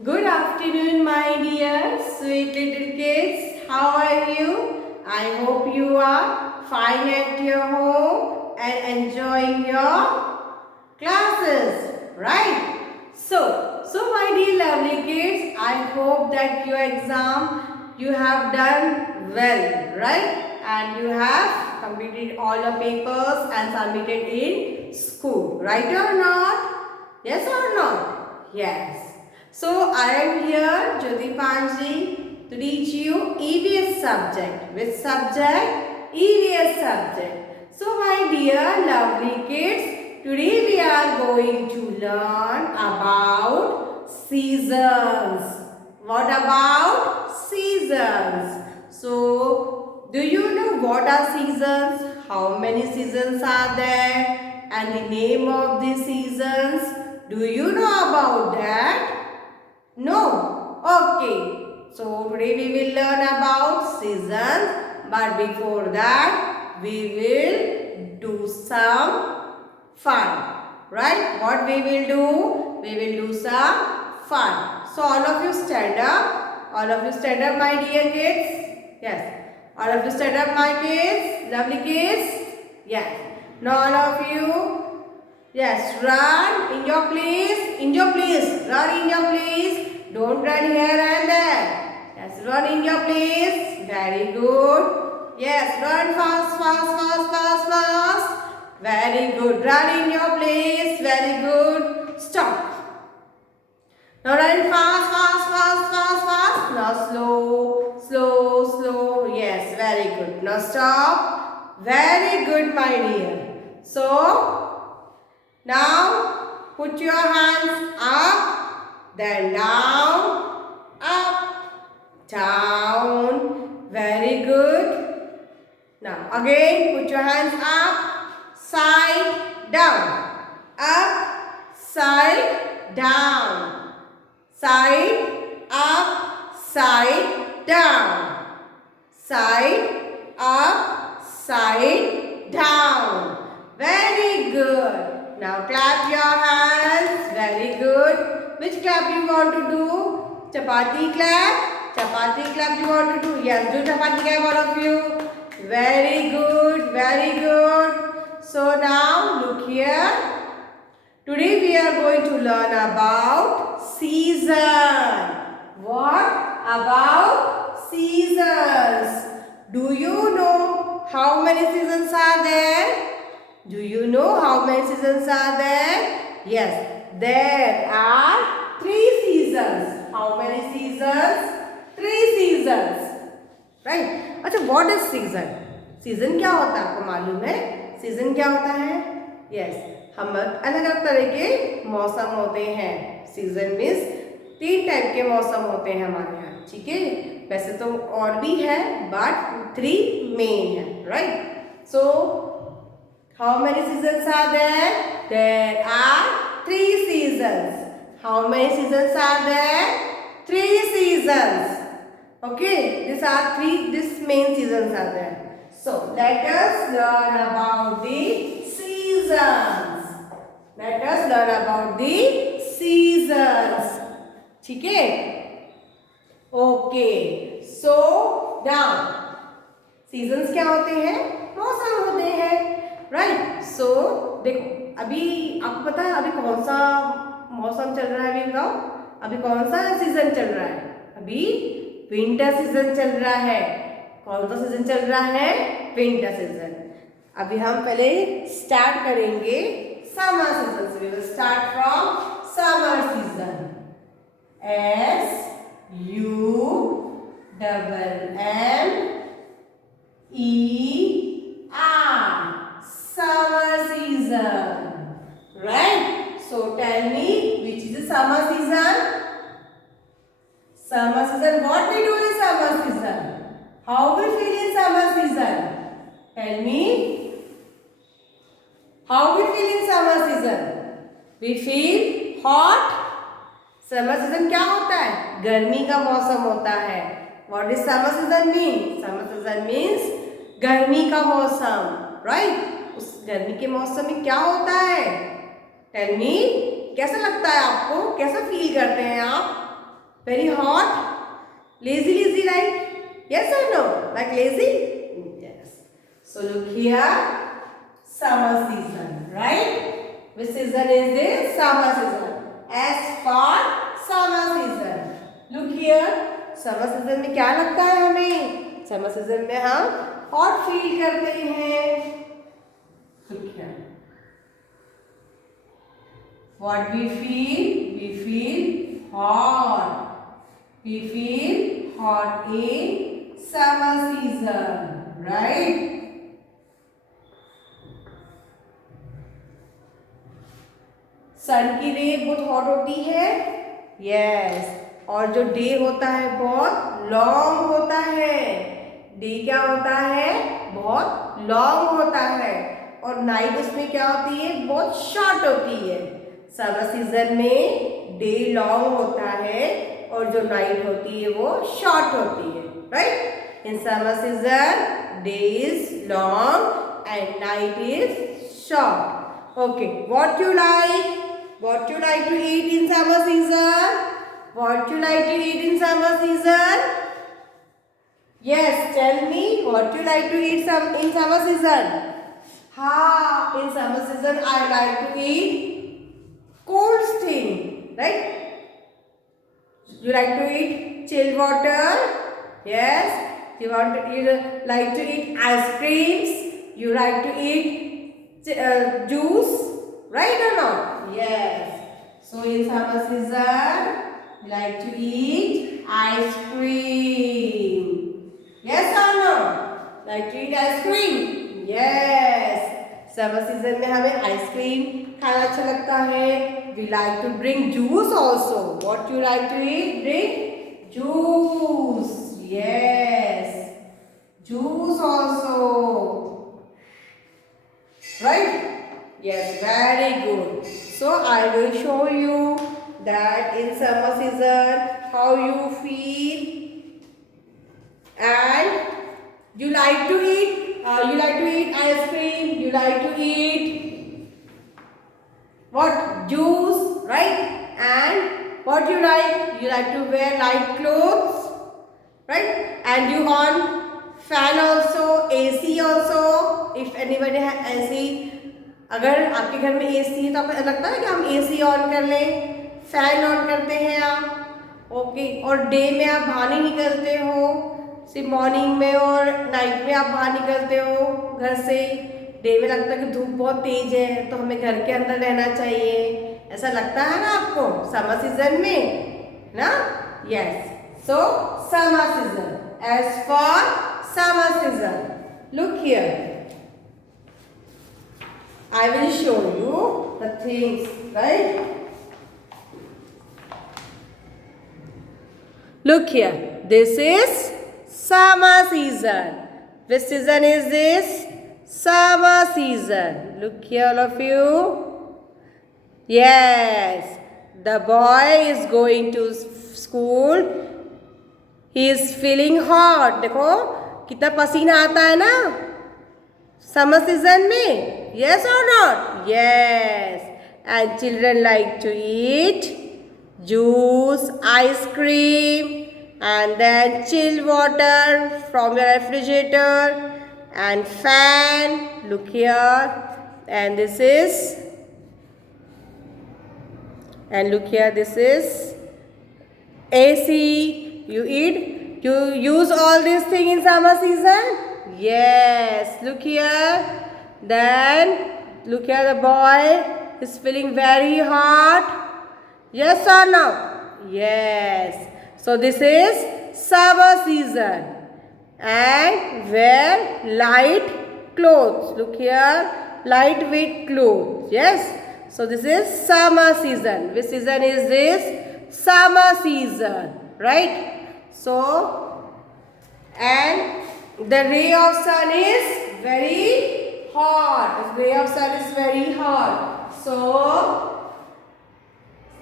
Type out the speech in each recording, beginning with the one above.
Good afternoon, my dear sweet little kids. How are you? I hope you are fine at your home and enjoying your classes, right? So my dear lovely kids, I hope that your exam you have done well, right? And you have completed all the papers and submitted in school, right or not? Yes or not? Yes. So I am here, Jyoti Panji, to teach you EVS subject. Which subject? EVS subject. So my dear lovely kids, today we are going to learn about seasons. What about seasons? So, do you know what are seasons? How many seasons are there? And the name of the seasons? Do you know about that? No? Okay. So today we will learn about seasons, but before that we will do some fun. Right? What we will do? We will do some fun. So all of you stand up. All of you stand up, my dear kids. Yes. All of you stand up, my kids. Lovely kids. Yes. Now all of you. Yes, run in your place, run in your place. Don't run here and there. Yes, run in your place. Very good. Yes, run fast, fast, fast, fast, fast. Very good. Run in your place. Very good. Stop. Now run fast, fast, fast, fast, fast. Now slow, slow, slow. Yes, very good. Now stop. Very good, my dear. So, now put your hands up, then down, up, down. Very good. Now again put your hands up, side, down, up, side, down, side, up, side, down, side, up, side, down. Very good. Now clap your hands. Very good. Which clap you want to do? Chapati clap? Chapati clap you want to do? Yes, do chapati clap all of you. Very good. Very good. So now look here. Today we are going to learn about season. What about seasons? Do you know how many seasons are there? Do you know how many seasons are there? Yes, there are 3 seasons. How many seasons? 3 seasons. Right? अच्छा, what is season? Season क्या होता है? आपको मालूम है? Season क्या होता है? Yes, हम अलग अलग तरह के मौसम होते हैं. Season means 3 टाइप के मौसम होते हैं हमारे यहाँ. ठीक है? वैसे तो और भी है, but 3 मेन है. Right? So how many seasons are there? There are 3 seasons. How many seasons are there? 3 seasons. Okay, these main seasons are there. So, let us learn about the seasons. Let us learn about the seasons. ठीक है? Okay. So, now, seasons क्या होते हैं? मौसम होते हैं. Right. सो देखो, अभी आपको पता है अभी कौन सा मौसम चल रहा है? अभी बताओ, अभी कौन सा सीजन चल रहा है? अभी विंटर सीजन चल रहा है. कौन सा सीजन चल रहा है? Winter season. अभी हम पहले स्टार्ट करेंगे समर सीजन से. We will start from summer season. SUMMER. Summer season. Right? So tell me, which is the summer season? Summer season. What we do in summer season? How we feel in summer season? Tell me. How we feel in summer season? We feel hot. Summer season क्या होता है? गर्मी का मौसम होता है. What does summer season mean? Summer season means गर्मी का मौसम. Right? उस गर्मी के मौसम में क्या होता है? टेल मी, कैसा लगता है आपको? कैसा फील करते हैं आप? Very hot? Lazy, like? Yes or no? Like lazy? Yes. So look here. Summer season, right? Which season is this? Summer season. S for summer season. Look here. Summer season में क्या लगता है हमें? Summer season में हम hot feel करते हैं. Look here. What we feel? We feel hot. We feel hot in summer season, right? सन की रे बहुत हॉट होती है. यस. और जो डे होता है बहुत लॉन्ग होता है. डे क्या होता है? बहुत लॉन्ग होता है. और नाइट उसमें क्या होती है? बहुत शॉर्ट होती है. समर सीजन में डे लॉन्ग होता है और जो नाइट होती है वो शॉर्ट होती है. Right? In summer season day is long and night is short. Okay. What you like? What you like to eat in summer season? What you like to eat in summer season? Yes, tell me what you like to eat in summer season. In summer season I like to eat cold thing, right? You like to eat chilled water? Yes. You like to eat ice creams? You like to eat juice? Right or not? Yes. So in summer season, we like to eat ice cream. Yes or no? Like to eat ice cream? Yes. Summer season में हमें ice cream खाना अच्छा लगता है. We like to drink juice also. What you like to eat? Drink juice. Yes. Juice also. Right? Yes, very good. So I will show you that in summer season how you feel, and you like to eat ice cream, you like to eat what? Juice, right? And what you like to wear light clothes, right? And you on fan also, AC also. If anybody has AC, अगर आपके घर में AC है तो आपको लगता है कि हम एसी ऑन कर लें, फैन ऑन करते हैं आप. ओके. और डे में आप बाहर नहीं निकलते हो, सिर्फ मॉर्निंग में और नाइट में आप बाहर निकलते हो घर से. डे में लगता है कि धूप बहुत तेज है तो हमें घर के अंदर रहना चाहिए. ऐसा लगता है ना आपको समर सीजन में ना? Yes. So summer season. As for summer season, look here. I will show you the things, right? Look here. This is summer season. Which season is this? Summer season. Look here, all of you. Yes. The boy is going to school. He is feeling hot. देखो कितना पसीना आता है ना summer season में. Yes or not? Yes. And children like to eat juice, ice cream, and then chilled water from your refrigerator, and fan. Look here. And this is, and look here, this is AC. You use all these things in summer season? Yes. Look here. Then look here, the boy is feeling very hot. Yes or no? Yes. So this is summer season. And wear light clothes. Look here, lightweight clothes. Yes. So this is summer season. Which season is this? Summer season. Right? So, and the ray of sun is very hot. The ray of sun is very hot. So,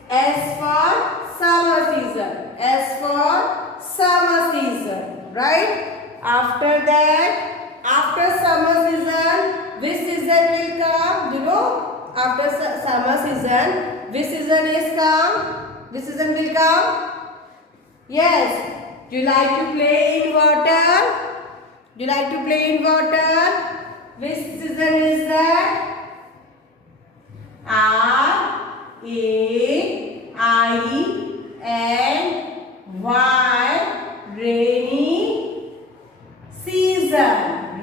S for summer season. S for summer season. Right? After that, after summer season, which season will come? You know, after summer season, which season is come? Which season will come? Yes. Do you like to play in water? Do you like to play in water? Which season is that? R-A-I-N-Y. Rainy season.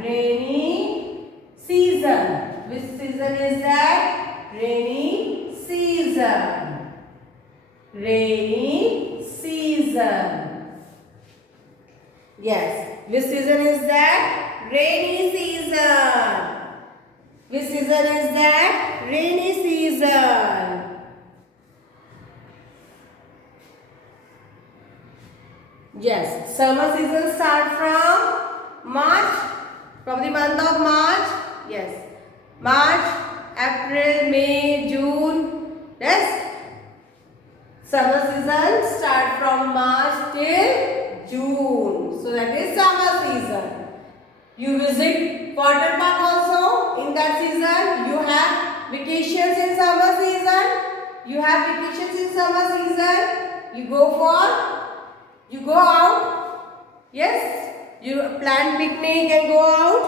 Rainy season. Which season is that? Rainy season. Rainy season. Yes. Which season is that? Rainy season. Which season is that? Rainy season. Yes. Summer season start from March. From the month of March. Yes. March, April, May, June. Yes. Summer season start from March till June. So that is summer season. You visit water park also in that season. You have vacations in summer season. You have vacations in summer season. You go out. Yes. You plan picnic and go out.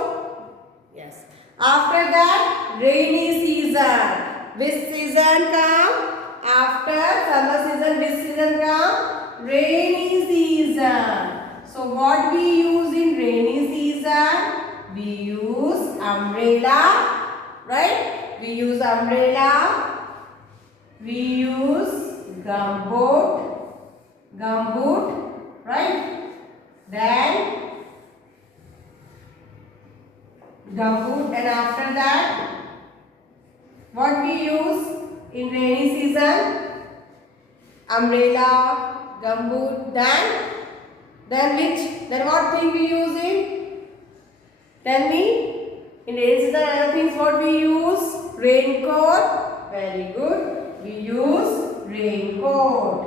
Yes. After that, rainy season. Which season come? After summer season, which season come? Rainy season. So what we use in rainy season? We use umbrella, right? We use umbrella. We use gumboot, right? Then gumboot, and after that, what we use in rainy season? Umbrella, gumboot, then what thing we use in? Tell me. In rainy season, other things what we use? Raincoat. Very good. We use raincoat.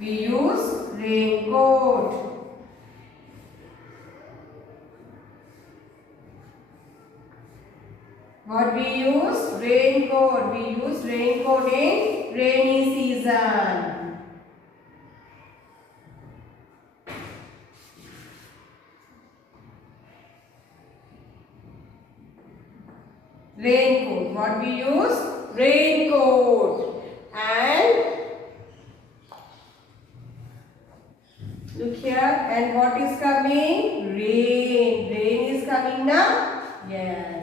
We use raincoat. What we use? Raincoat. We use raincoat in rainy season. Raincoat. What we use? Raincoat. And look here. And what is coming? Rain. Rain is coming now? Yes.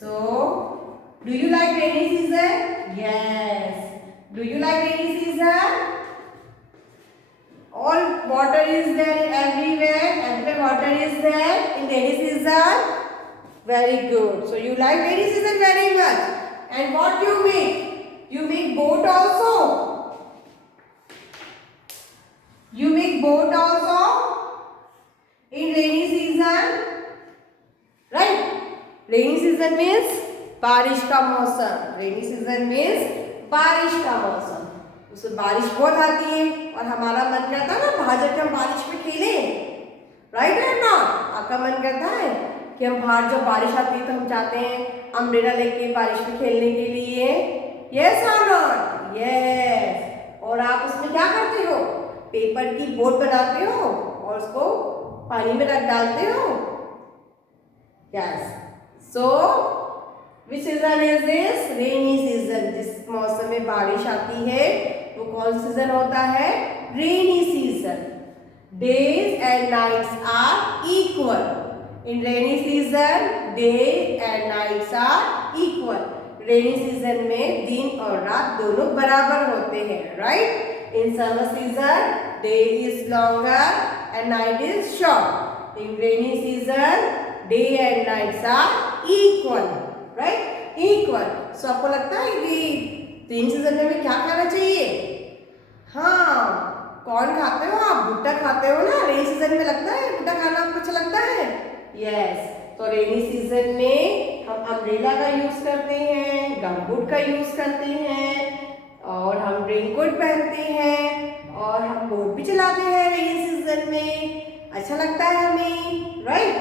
So, do you like rainy season? Yes. Do you like rainy season? All water is there everywhere. Everywhere water is there in rainy season. Very good. So, you like rainy season very much. And what you make? You make boat also. You make boat also in rainy season. Right? Rainy season means बारिश का मौसम. Rainy season means बारिश का मौसम. उसमें बारिश बहुत आती है और हमारा मन करता है ना बाहर जाकर हम बारिश में खेलें. Right or not? आपका मन करता है कि हम बाहर जब बारिश आती है तो हम चाहते हैं अम्ब्रेला लेके बारिश में खेलने के लिए. Yes or not? Yes. और आप उसमें क्या करते हो? पेपर की बोट बनाते हो और उसको पानी में रख डालते हो. Yes. So, which season is this? Rainy season. जिस मौसम में बारिश आती है वो कौन सीजन होता है? Rainy season. Days and nights are equal. In rainy season, day and nights are equal. Rainy season में दिन और रात दोनों बराबर होते हैं, right? In summer season, day is longer and night is short. In rainy season, day and nights are equal, right? Equal. So आपको लगता है कि तीन सीजन में हमें क्या खाना चाहिए? हाँ, कौन खाते हो आप? भुट्टा खाते हो ना? रेनी सीजन में लगता है भुट्टा खाना आपको अच्छा लगता है? यस. तो रेनी सीजन में हम अम्ब्रेला का यूज करते हैं, गमबूट का यूज करते हैं और हम रेनकोट पहनते हैं और हम बोट भी चलाते हैं रेनी सीजन में. अच्छा लगता है हमें, right?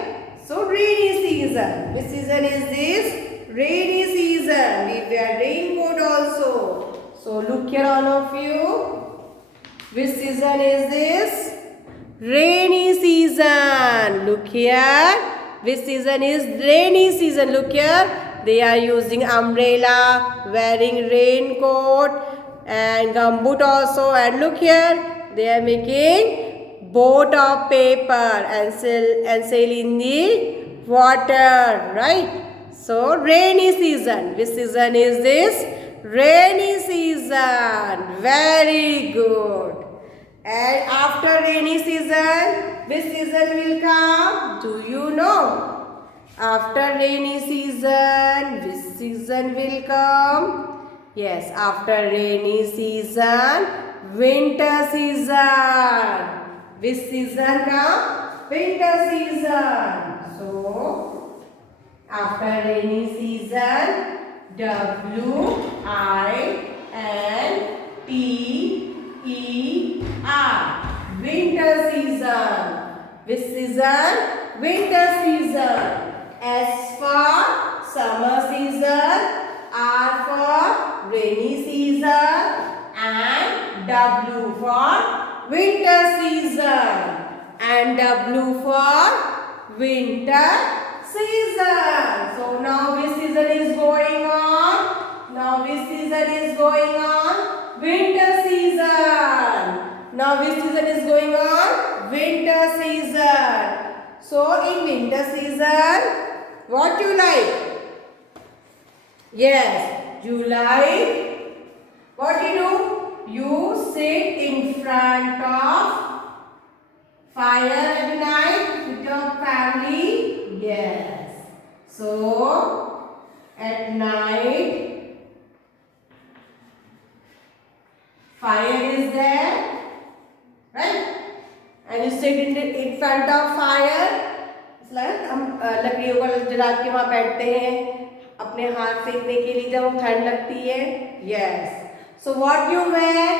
So rainy season. Which season is this? Rainy season. We wear raincoat also. So look here, all of you. Which season is this? Rainy season. Look here. Which season is rainy season? Look here. They are using umbrella, wearing raincoat and gumboot also. And look here, they are making boat of paper and sail in the water, right? So rainy season. Which season is this? Rainy season. Very good. And after rainy season, which season will come? Do you know? After rainy season, which season will come? Yes, after rainy season, winter season. Which season come? Winter season. So, after rainy season, WINTER. Winter season. Which season? Winter season. S for summer season, R for rainy season, and W for winter season, and W for winter season. So now which season is going on? Now which season is going on? Winter season. Now which season is going on? Winter season. So in winter season, what you like? Yes, you like, what you do? You sit in front of fire at night with your family. Yes. So at night, fire is there, right? And you sit in front of fire. हम लकड़ियों को जला के वहाँ बैठते हैं अपने हाथ सेकने के लिए जब ठंड लगती है. Yes. So what you wear?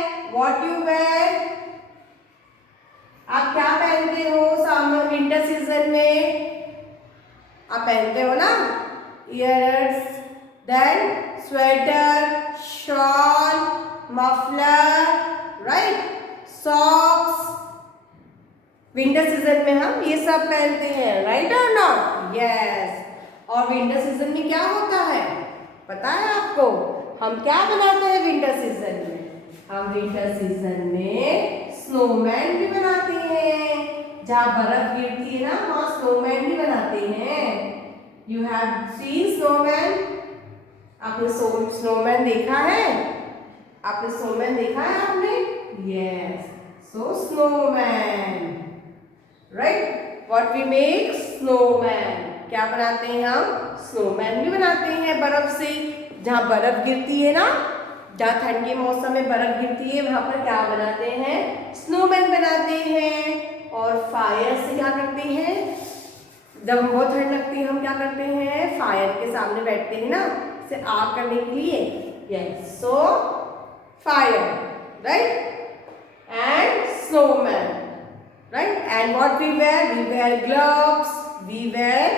आप क्या पहनते हो समर विंटर सीजन में? आप पहनते हो ना ears, then sweater, shawl, muffler, right, socks. Winter season में हम ये सब पहनते हैं, राइट और नॉट? यस. और विंटर सीजन में क्या होता है पता है आपको? हम क्या बनाते हैं विंटर सीजन में? हम विंटर सीजन में स्नोमैन भी बनाते हैं. जहाँ बर्फ गिरती है ना वहाँ स्नोमैन भी बनाते हैं. You have seen snowman? आपने स्नोमैन देखा है? आपने स्नोमैन देखा है आपने? Yes. So snowman, right. What we make? Snowman. क्या बनाते हैं हम? स्नोमैन भी बनाते हैं बर्फ से. जहाँ बर्फ गिरती है ना, जहाँ ठंड के मौसम में बर्फ गिरती है वहां पर क्या बनाते हैं? स्नोमैन बनाते हैं. और फायर से क्या करते हैं? जब बहुत ठंड लगती है हम क्या करते हैं? फायर के सामने बैठते हैं ना, से आग करने के लिए. Yes. So fire, right, and snowman. Right? And what we wear? We wear gloves. We wear,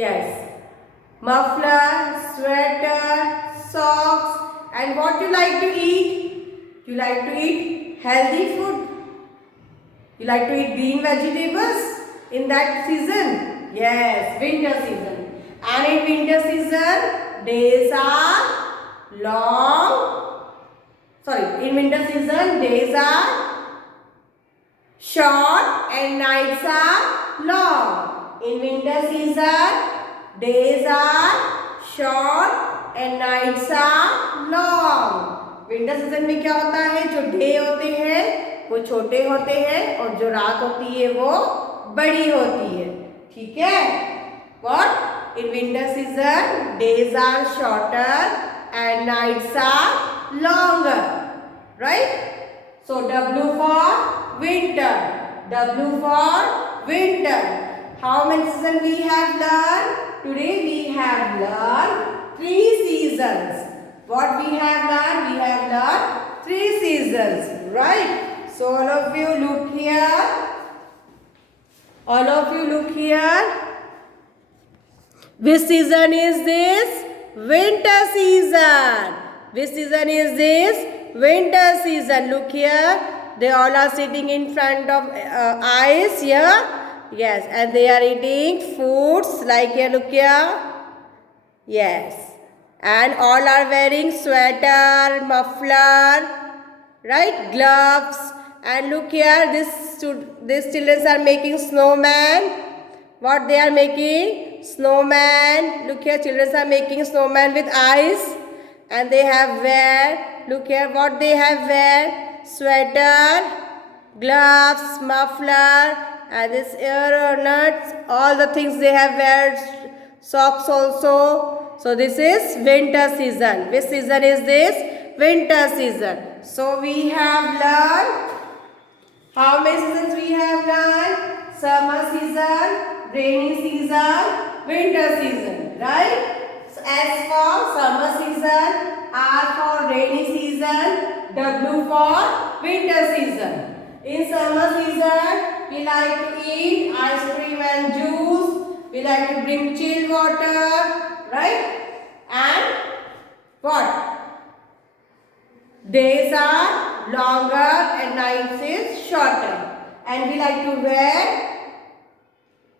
yes, muffler, sweater, socks. And what you like to eat? You like to eat healthy food. You like to eat green vegetables in that season. Yes, winter season. And in winter season, days are long. Sorry, in winter season, days are short and nights are long. In winter season, days are short and nights are long. Winter season में क्या होता है? जो day होते हैं वो छोटे होते हैं और जो रात होती है वो बड़ी होती है. ठीक है? What? In winter season, days are shorter and nights are longer. Right? So W for winter. W for winter. How many seasons we have learned? Today we have learned 3 seasons. What we have learned? We have learned 3 seasons. Right? So all of you look here. All of you look here. Which season is this? Winter season. Which season is this? Winter season. Look here. They all are sitting in front of ice here. Yes, and they are eating foods like here. Look here. Yes. And all are wearing sweater, muffler, right? Gloves. And look here. These children are making snowman. What they are making? Snowman. Look here, children are making snowman with ice. And they have wear, look here what they have wear. Sweater, gloves, muffler, and this ear nuts. All the things they have wear. Socks also. So this is winter season. Which season is this? Winter season. So we have learned. How many seasons we have learned? Summer season, rainy season, winter season, right? So S for summer season, R for rainy season, W for winter season. In summer season, we like to eat ice cream and juice. We like to drink chilled water, right? And what? Days are longer and nights is shorter. And we like to wear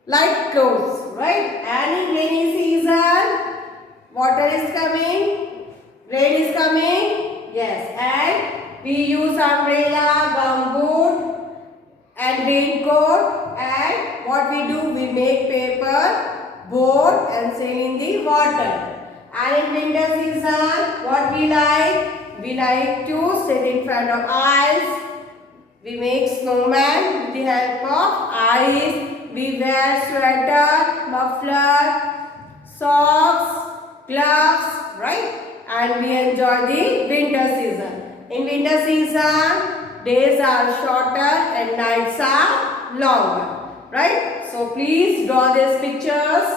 light clothes, right? And in rainy season, water is coming, rain is coming, yes. And we use umbrella, gumboot and raincoat. And what we do, we make paper, boat and sail in the water. And in winter season, what we like? We like to sit in front of ice. We make snowman with the help of ice. We wear sweater, muffler, socks, gloves, right? And we enjoy the winter season. In winter season, days are shorter and nights are longer, right? So please draw these pictures.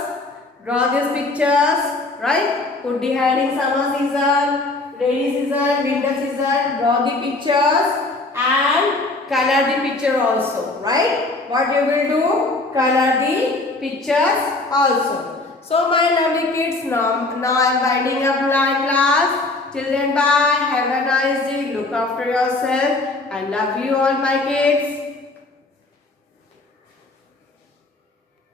Draw these pictures, right? Put the hand in summer season, rainy season, winter season. Draw the pictures and color the picture also, right? What you will do? Color the pictures also. So my lovely kids, now I am winding up my class. Children, bye. Have a nice day. Look after yourself. I love you all my kids.